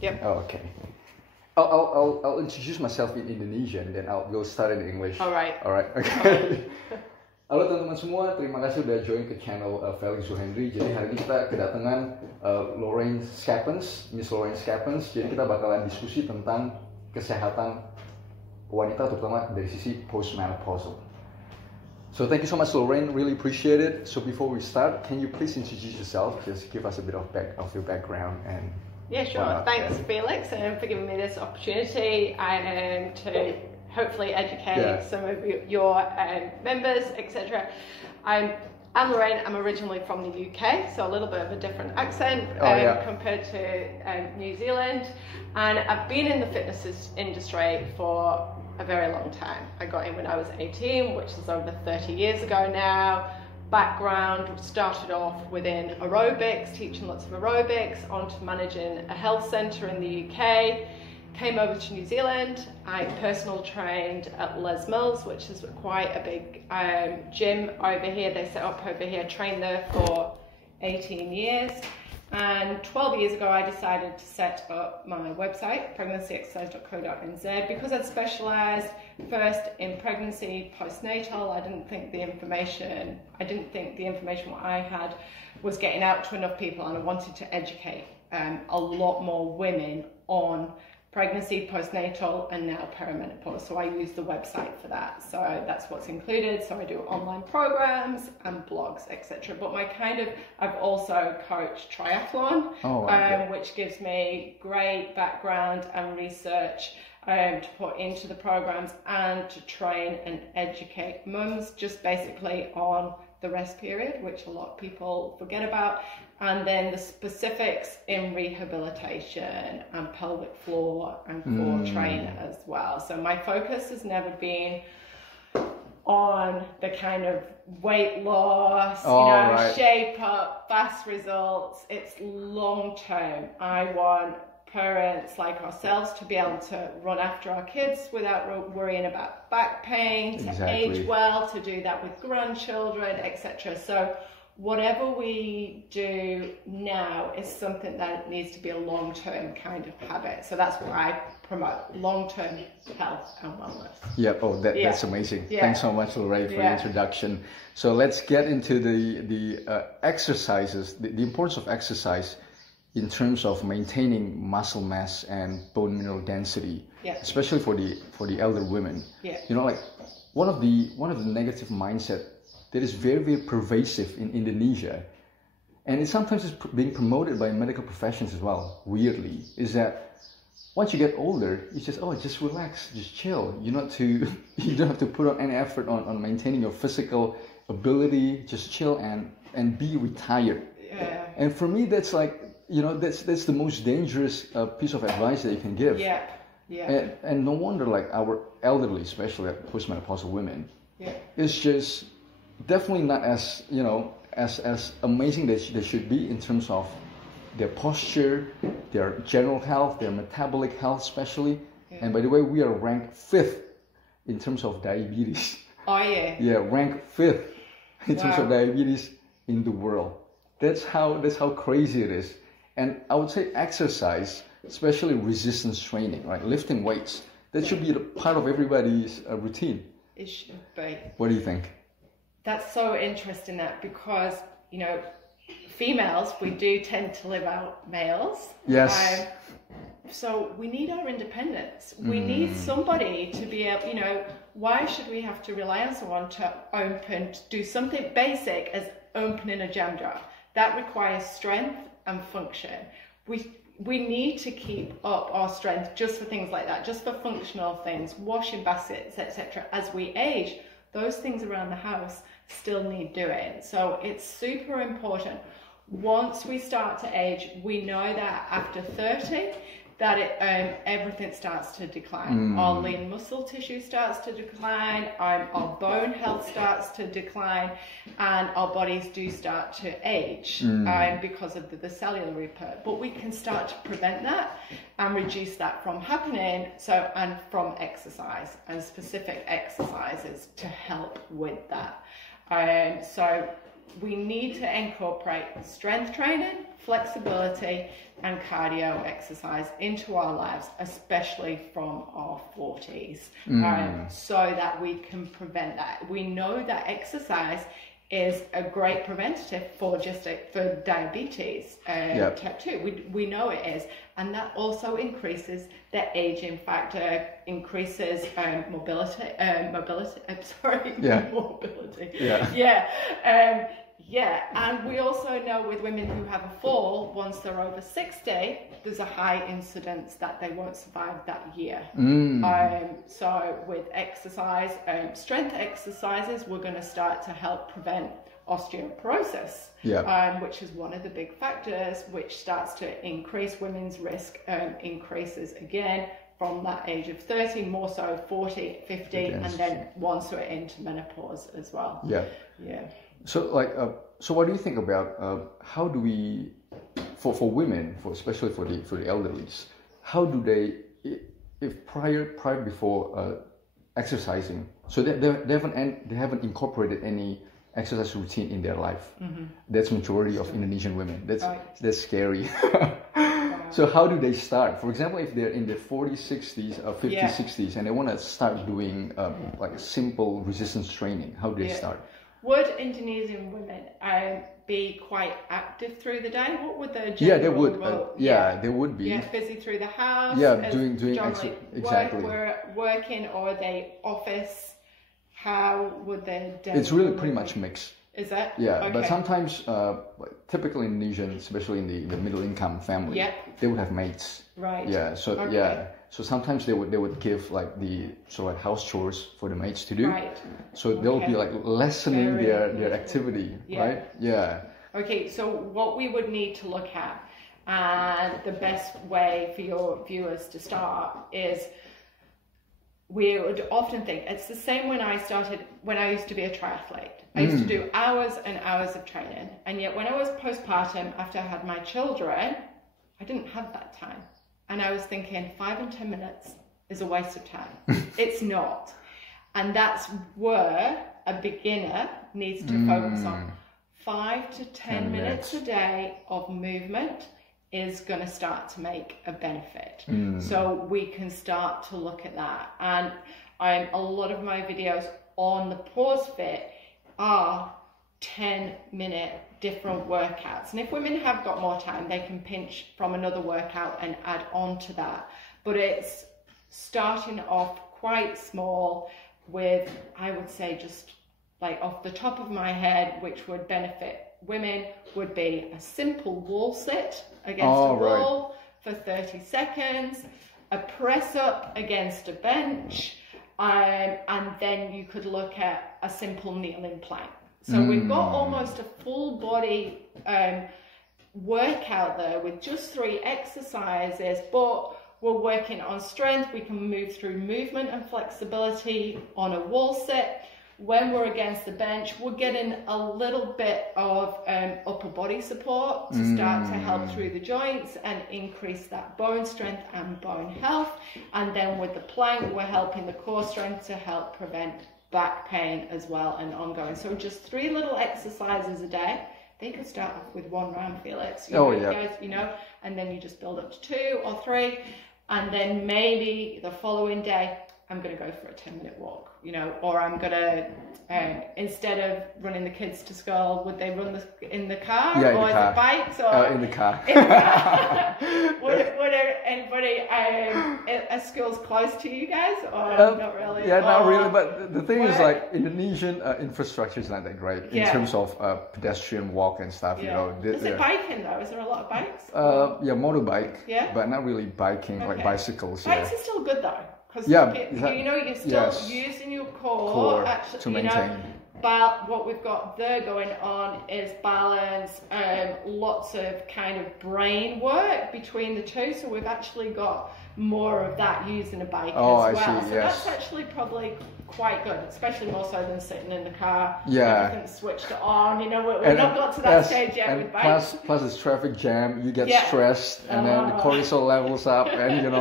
Yep. Oh, okay. I'll introduce myself in Indonesian, then we'll start in English. Alright. Okay. Halo teman-teman semua, terima kasih udah join ke channel Felix Zulhendri. Jadi hari ini kita kedatangan Lorraine Scapens, Miss Lorraine Scapens. Jadi kita bakalan diskusi tentang kesehatan wanita, terutama dari sisi postmenopausal. So thank you so much, Lorraine. Really appreciate it. So before we start, can you please introduce yourself? Just give us a bit of your background and. Yeah, sure. Thanks, Felix, for giving me this opportunity to hopefully educate some of your members, etc. I'm Lorraine. I'm originally from the UK, so a little bit of a different accent compared to New Zealand. And I've been in the fitness industry for a very long time. I got in when I was 18, which is over 30 years ago now. Background started off within aerobics, teaching lots of aerobics, onto managing a health centre in the UK. Came over to New Zealand. I personal trained at Les Mills, which is quite a big gym over here. They set up over here, trained there for 18 years. And 12 years ago, I decided to set up my website, pregnancyexercise.co.nz, because I'd specialised first in pregnancy, postnatal. I didn't think the information what I had was getting out to enough people, and I wanted to educate a lot more women on pregnancy, postnatal, and now perimenopause. So I use the website for that. So that's what's included. So I do online programs and blogs, etc. But I've also coached triathlon, which gives me great background and research to put into the programs and to train and educate mums just basically on the rest period, which a lot of people forget about, and then the specifics in rehabilitation and pelvic floor and core training as well. So my focus has never been on the kind of weight loss, shape up, fast results. It's long term. I want parents like ourselves to be able to run after our kids without worrying about back pain, to age well, to do that with grandchildren, etc. So whatever we do now is something that needs to be a long-term kind of habit. So that's what I promote, long-term health and wellness. Yeah, that's amazing. Yeah. Thanks so much, Lorraine, for the introduction. So let's get into the exercises, the importance of exercise in terms of maintaining muscle mass and bone mineral density, especially for the elder women. Yeah. You know, like one of the negative mindset that is very, very pervasive in Indonesia, and it sometimes is being promoted by medical professions as well, weirdly, is that once you get older, it's just relax, just chill. You don't have to put on any effort on maintaining your physical ability, just chill and be retired. Yeah. And for me, that's like, that's the most dangerous piece of advice that you can give. Yeah, yeah. And no wonder, like, our elderly, especially postmenopausal women, it's just definitely not as as amazing as they should be in terms of their posture, their general health, their metabolic health, especially. Yeah. And by the way, we are ranked 5th in terms of diabetes. Oh yeah. Yeah, ranked 5th in terms of diabetes in the world. That's how crazy it is. And I would say exercise, especially resistance training, right? Lifting weights, that should be a part of everybody's routine. It should be. What do you think? That's so interesting, that because, females, we do tend to live out males. Yes. So we need our independence. We need somebody to be able, why should we have to rely on someone to do something basic as opening a jam jar? That requires strength and function. We need to keep up our strength just for things like that, just for functional things, washing baskets, etc. As we age, those things around the house still need doing. So it's super important. Once we start to age, we know that after 30, that everything starts to decline. Our lean muscle tissue starts to decline, our bone health starts to decline, and our bodies do start to age because of the cellular repair. But we can start to prevent that and reduce that from happening. And from exercise and specific exercises to help with that. So we need to incorporate strength training, flexibility, and cardio exercise into our lives, especially from our 40s, so that we can prevent that. We know that exercise is a great preventative for diabetes type 2. We know it is, and that also increases the aging factor, increases mobility. And we also know with women who have a fall, once they're over 60, there's a high incidence that they won't survive that year. So with exercise, strength exercises, we're going to start to help prevent osteoporosis, which is one of the big factors which starts to increase women's risk, increases again from that age of 30, more so 40, 50, and then once we're into menopause as well. So so what do you think about how do we, for women, especially for the elderly, how do they, if before exercising, so they haven't incorporated any exercise routine in their life. That's majority of Indonesian women. That's scary. So how do they start? For example, if they're in their 40s, 60s, 50s, 60s, and they want to start doing like simple resistance training, how do they start? Would Indonesian women be quite active through the day? What would their general they would. role? They would be. Busy through the house. Doing exactly. Working, or are they office? How would their day? It's really pretty much mixed. Is that? Yeah, but sometimes, typically Indonesian, especially in the middle income family, they would have maids. Right. Yeah. So so sometimes they would give like the sort of house chores for the maids to do. Right. So they'll be like lessening their activity, right? Yeah. Okay. So what we would need to look at, and the best way for your viewers to start is, we would often think it's the same when I used to be a triathlete. I used to do hours and hours of training, and yet when I was postpartum, after I had my children, I didn't have that time. And I was thinking 5 and 10 minutes is a waste of time. It's not. And that's where a beginner needs to focus on. 5 to 10 minutes a day of movement is going to start to make a benefit. So we can start to look at that. And a lot of my videos on the Pause Fit are 10-minute different workouts. And if women have got more time, they can pinch from another workout and add on to that. But it's starting off quite small with, I would say, just like off the top of my head, which would benefit women, would be a simple wall sit against a wall for 30 seconds, a press up against a bench, and then you could look at a simple kneeling plank. So we've got almost a full body workout there with just 3 exercises, but we're working on strength. We can move through movement and flexibility on a wall sit. When we're against the bench, we're getting a little bit of upper body support to start to help through the joints and increase that bone strength and bone health. And then with the plank, we're helping the core strength to help prevent back pain as well and ongoing. So just 3 little exercises a day. They could start off with 1 round, Felix. Guys, and then you just build up to 2 or 3. And then maybe the following day, I'm going to go for a 10-minute walk, or I'm going to, instead of running the kids to school, would they run in the car? Yeah, or in the car. Is it bikes? Or in the car. In the car. would anybody, are schools close to you guys, or not really? Yeah, not really, but the thing is, like, Indonesian infrastructure is not that great in terms of pedestrian walk and stuff, Is it biking, though? Is there a lot of bikes? Motorbike, but not really biking, like bicycles. Bikes are still good, though. Because you're still using your core actually, to maintain. But what we've got there going on is balance, lots of kind of brain work between the two. So we've actually got more of that using a bike as well. I see, so that's actually probably quite good, especially more so than sitting in the car. Everything's switched on. We've not got to that stage yet with bikes. Plus it's traffic jam, you get stressed, and then the cortisol levels up, and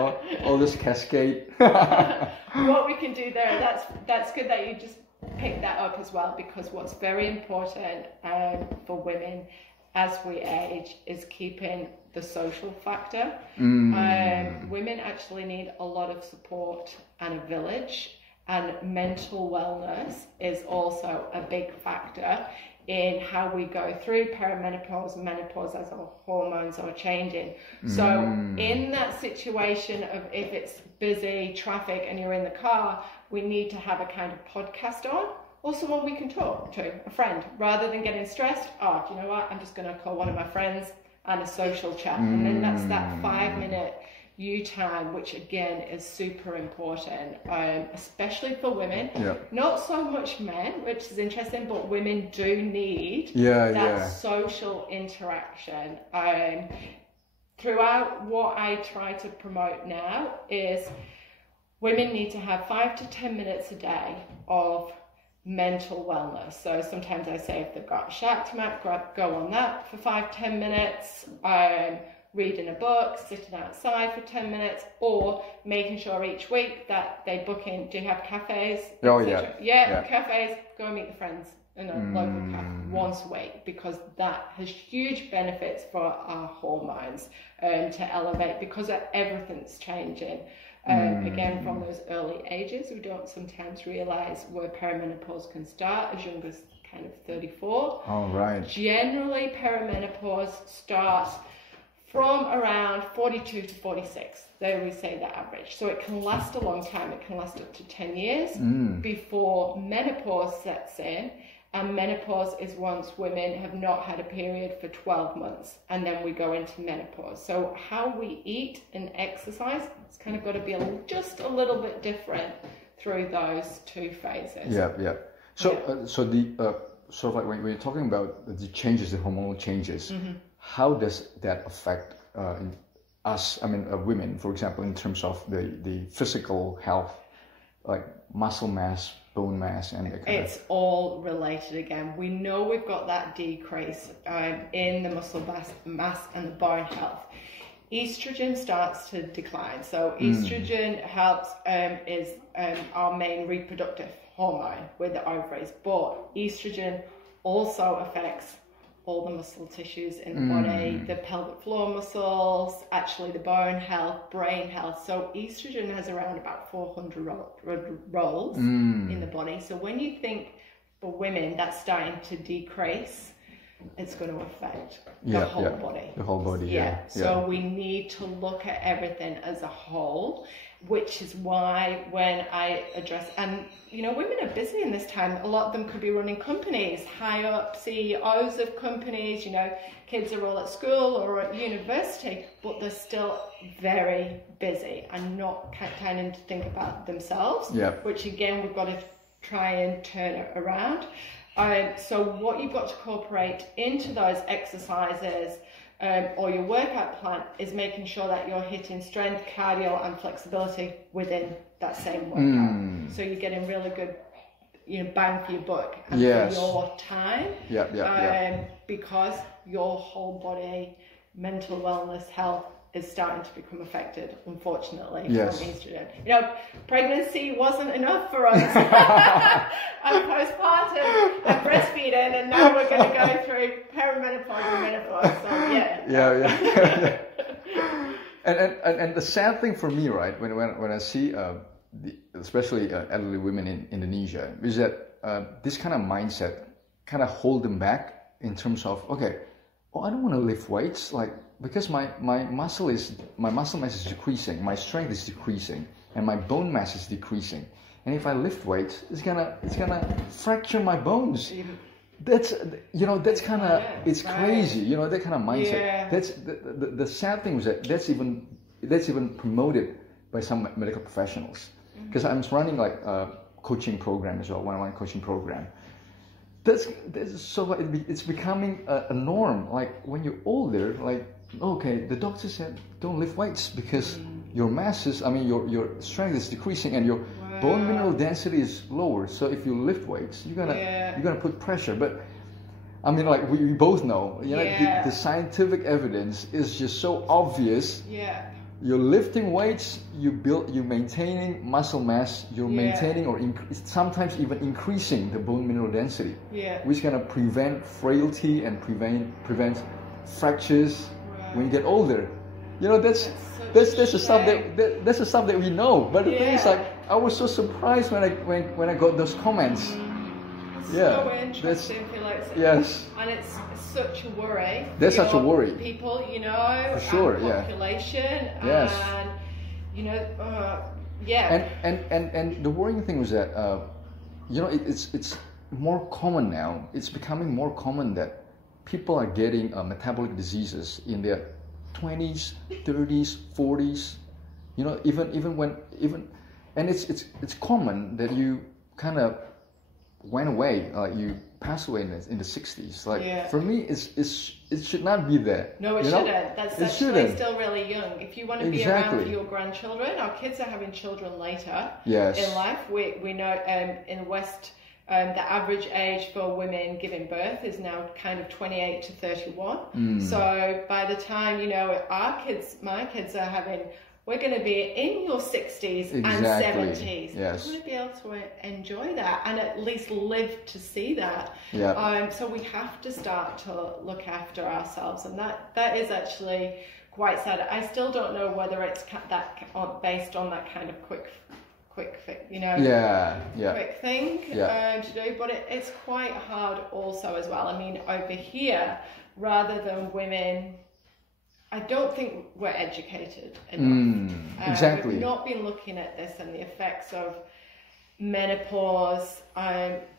all this cascade. What we can do there, that's good that you just pick that up as well, because what's very important for women as we age is keeping the social factor. Women actually need a lot of support and a village, and mental wellness is also a big factor in how we go through perimenopause and menopause as our hormones are changing. So in that situation of if it's busy traffic and you're in the car, we need to have a kind of podcast on, or someone we can talk to, a friend, rather than getting stressed. Oh, do you know what? I'm just going to call one of my friends and a social chat. And then that's that 5-minute you time, which again is super important, especially for women. Not so much men, which is interesting, but women do need that social interaction. Throughout what I try to promote now is women need to have 5 to 10 minutes a day of mental wellness. So sometimes I say if they've got a Shakti mat, go on that for 5-10 minutes. Reading a book, sitting outside for 10 minutes, or making sure each week that they book in. Do you have cafes? Cafes, go and meet the friends in a local cafe once a week, because that has huge benefits for our hormones to elevate, because everything's changing. Again, from those early ages, we don't sometimes realize where perimenopause can start as young as kind of 34. All right. Generally, perimenopause starts from around 42 to 46. There we say the average. So it can last a long time. It can last up to 10 years before menopause sets in. And menopause is once women have not had a period for 12 months, and then we go into menopause. So how we eat and exercise, it's kind of got to be just a little bit different through those two phases. So so the sort of like when you're talking about the changes, the hormonal changes, how does that affect us, women, for example, in terms of the physical health, like muscle mass, bone mass, and it's all related again. We know we've got that decrease in the muscle mass and the bone health. Estrogen starts to decline. So estrogen helps, is our main reproductive hormone with the ovaries, but estrogen also affects all the muscle tissues in the body, the pelvic floor muscles, actually the bone health, brain health. So estrogen has around about 400 roles in the body. So when you think for women that's starting to decrease, it's going to affect the whole body. The whole body, So we need to look at everything as a whole, which is why when I address, and women are busy in this time. A lot of them could be running companies, high up CEOs of companies, kids are all at school or at university, but they're still very busy and not kind of to think about themselves, which again, we've got to try and turn it around. So what you've got to incorporate into those exercises or your workout plan is making sure that you're hitting strength, cardio and flexibility within that same workout. So you're getting really good bang for your buck and for your time. Because your whole body, mental wellness, health is starting to become affected, unfortunately, from estrogen. Pregnancy wasn't enough for us. And postpartum and breastfeeding, and now we're going to go through perimenopause and menopause. So And the sad thing for me, right, when I see especially elderly women in Indonesia, is that this kind of mindset kind of hold them back in terms of, I don't want to lift weights, because my muscle mass is decreasing, my strength is decreasing, and my bone mass is decreasing. And if I lift weights, it's gonna fracture my bones. That's kind of it's crazy. That kind of mindset. That's the sad thing is that that's even promoted by some medical professionals. Because I'm running a coaching program as well, one-on-one coaching program. It's becoming a norm. Like when you're older, the doctor said don't lift weights because your masses, your strength is decreasing and your bone mineral density is lower. So if you lift weights, you're gonna put pressure. But we both know, the scientific evidence is just so obvious you're lifting weights, you're maintaining muscle mass, you're maintaining or sometimes even increasing the bone mineral density, which kind of prevent frailty and prevent fractures when you get older. You know, that's the stuff that's the stuff that we know. But the thing is, like, I was so surprised when I got those comments. So interesting, Felix. Yes. And it's such a worry. There's such a worry. People, you know, for sure, population, yes. And you know, And the worrying thing was that, you know, it's more common now. It's becoming more common that people are getting metabolic diseases in their 20s, 30s, 40s. You know, and it's common that you kind of went away, you passed away in the 60s. Like, for me, it should not be there. No, it shouldn't. That's actually still really young. If you want to be around for your grandchildren, our kids are having children later in life. We know in the West, the average age for women giving birth is now kind of 28 to 31. So by the time, you know, my kids are having, we're going to be in your 60s and 70s. Yes. We're going to be able to enjoy that and at least live to see that. So we have to start to look after ourselves, and that is actually quite sad. I still don't know whether it's based on that kind of quick fix, you know, quick thing to do, but it's quite hard also as well. I mean, over here, rather than women, I don't think we're educated enough. Exactly. We've not been looking at this and the effects of menopause,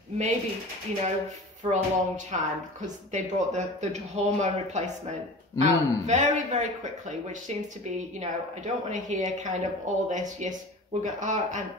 maybe, you know, for a long time, because they brought the hormone replacement out very, very quickly, which seems to be, you know, I don't want to hear kind of all this, we're going,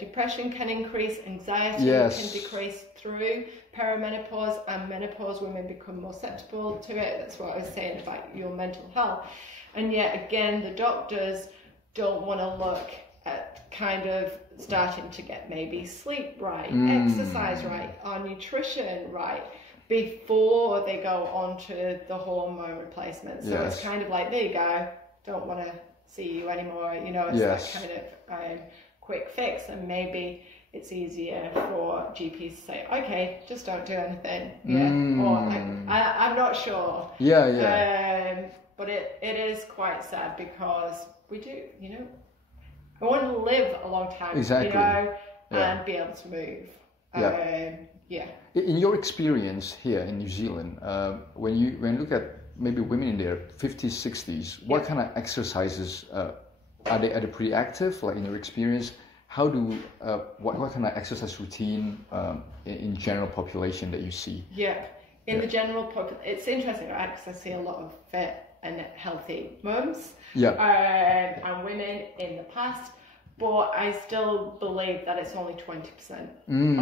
depression can increase, anxiety can decrease through perimenopause, and menopause women become more susceptible to it. That's what I was saying about your mental health. And yet again, the doctors don't want to look at kind of starting to get maybe sleep right, exercise right, or nutrition right, before they go on to the hormone replacement. So it's kind of like, there you go, don't want to see you anymore, you know, it's that kind of quick fix. And maybe it's easier for GPs to say, okay, just don't do anything, or I'm not sure. But it is quite sad, because we do, you know, I want to live a long time, you know, and be able to move. In your experience here in New Zealand, when you look at maybe women in their 50s, 60s, what kind of exercises are they pretty active? Like, in your experience, how do what kind of exercise routine in general population that you see? In the general population, it's interesting, right? Because I see a lot of fit and healthy mums and women in the past, but I still believe that it's only 20%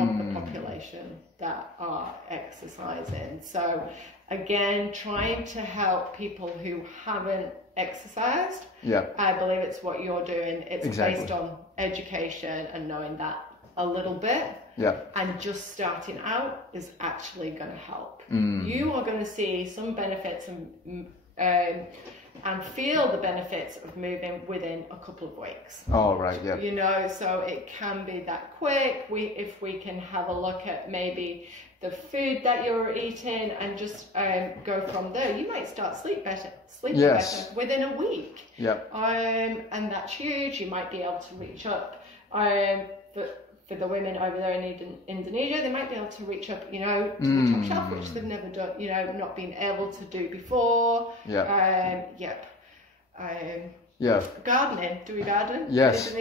of the population that are exercising. So again, trying to help people who haven't exercised, I believe it's what you're doing. It's based on education and knowing that a little bit, and just starting out is actually going to help. You are going to see some benefits and feel the benefits of moving within a couple of weeks. You know, so it can be that quick. If we can have a look at maybe the food that you're eating and just go from there, you might start sleeping better within a week. And that's huge. You might be able to reach up. For the women over there in Indonesia, they might be able to reach up, you know, to the top shelf, which they've never done, you know, not been able to do before. Gardening. Do we garden? Yes.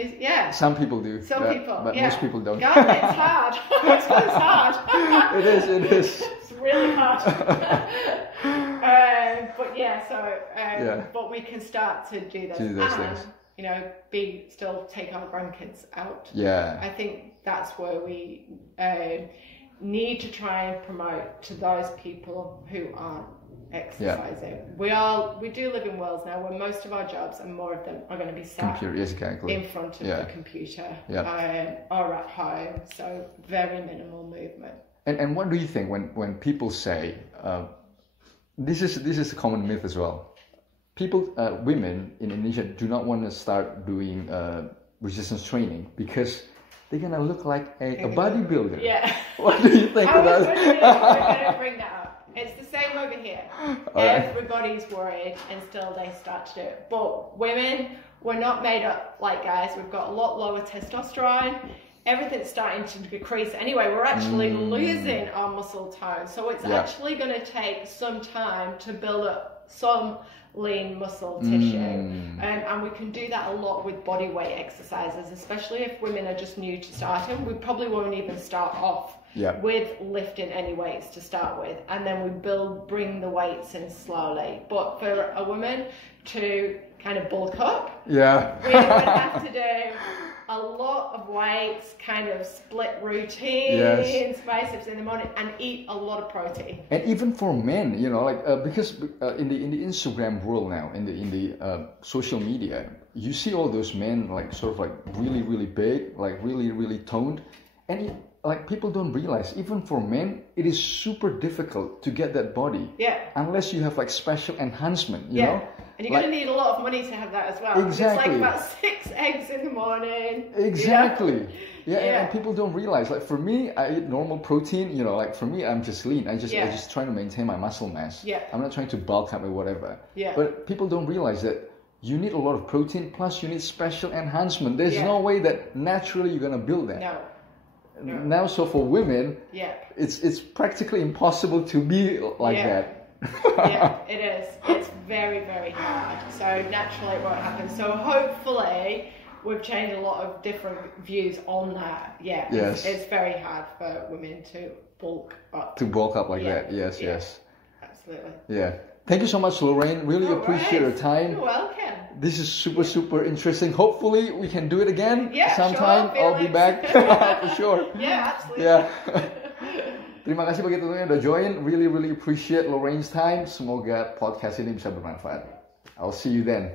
Some people do. But most people don't. Gardening's hard. It's hard. It is. It's really hard. But we can start to do this. Those things. You know, still take our grandkids out. I think that's where we need to try and promote to those people who aren't exercising. We do live in worlds now where most of our jobs and more of them are going to be sat in front of the computer or at home. So very minimal movement. And what do you think when people say this is a common myth as well? people, women in Indonesia do not want to start doing resistance training because they're gonna look like a bodybuilder. Yeah. What do you think about it? We're going to bring that up. It's the same over here. Everybody's worried and still they start to do it. But women, we're not made up like guys. We've got a lot lower testosterone. Everything's starting to decrease anyway. We're actually losing our muscle tone. So it's actually going to take some time to build up some lean muscle tissue. And we can do that a lot with body weight exercises, especially if women are just new to starting. We probably won't even start off with lifting any weights to start with, and then we bring the weights in slowly. But for a woman to kind of bulk up, we would have to do a lot of weights, kind of split routines, biceps in the morning, and eat a lot of protein. And even for men, you know, like because in the Instagram world now, in the social media, you see all those men like sort of like really big, like really toned, and like people don't realize, even for men, it is super difficult to get that body. Unless you have like special enhancement, you know. And you're going to need a lot of money to have that as well. Exactly. It's like about 6 eggs in the morning. Exactly. And people don't realize. Like for me, I eat normal protein. You know, like for me, I'm just lean. I just try to maintain my muscle mass. I'm not trying to bulk up or whatever. But people don't realize that you need a lot of protein. Plus, you need special enhancement. There's no way that naturally you're going to build that. No. Now, so for women, it's practically impossible to be like that. It is. It's very hard. So naturally it won't happen. So hopefully we've changed a lot of different views on that. It's very hard for women to bulk up. To bulk up like that. Yes. Absolutely. Thank you so much, Lorraine. Really appreciate your time. You're welcome. This is super interesting. Hopefully we can do it again sometime. Sure, I'll be back for sure. Absolutely. Terima kasih bagi teman-teman yang udah join. Really appreciate Lorraine's time. Semoga podcast ini bisa bermanfaat. I'll see you then.